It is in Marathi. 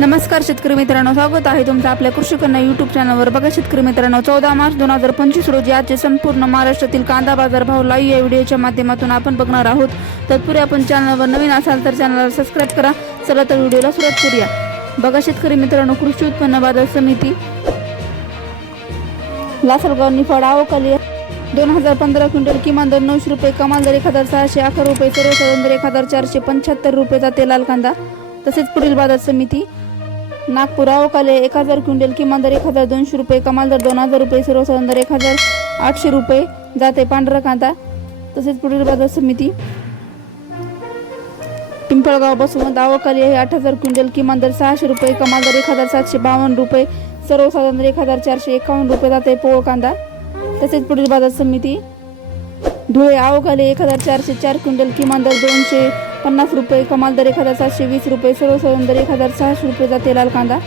नमस्कार शेतकरी मित्रांनो स्वागत आहे तुमचं आपल्या कृषी कन्या युट्यूब चॅनलवर बघा शेतकरी मित्रांनो चौदा मार्च दोन हजार पंचवीस रोजी आजचे संपूर्ण महाराष्ट्रातील कांदा बाजार भाव लाईव्ह या व्हिडिओच्या माध्यमातून आपण बघणार आहोत. तत्पूर्वी आपण चॅनलवर नवीन असाल तर चॅनलला सबस्क्राईब करा. चला तर व्हिडिओला सुरुवात करूया. बघा शेतकरी मित्रांनो कृषी उत्पन्न बाजार समिती लासलगाव निफाड आवकाली. दोन हजार पंधरा क्विंटल किमान दर नऊशे रुपये कमाल दर एक हजार सहाशे अकरा रुपये सर्वसाधारण दर एक हजार चारशे पंच्याहत्तर रुपये जाते लाल कांदा. तसेच पुढील बाजार समिती नागपूर आवकाले एक हजार क्विंटल किमान दर एक हजार दोनशे रुपये कमाल दर दोन हजार रुपये सर्वसाधारण दर एक हजार आठशे रुपये जाते पांढरा कांदा. तसेच पुढील बाजार समिती. पिंपळगाव बसवंत आवकाली आहे आठ हजार क्विंटल किमान दर सहाशे रुपये कमाल दर एक हजार सातशे बावन्न रुपये सर्वसाधारण दर एक हजार चारशे एकावन्न रुपये जाते पोळ कांदा. तसेच पुढील बाजार समिती. धुळे आवकाले एक हजार चारशे चार क्विंटल किमान दर दोनशे पन्नास रुपये कमाल दर एक हजार सातशे वीस रुपये सर्व दर एक हजार सहाशे रुपये जाते लाल कांदा.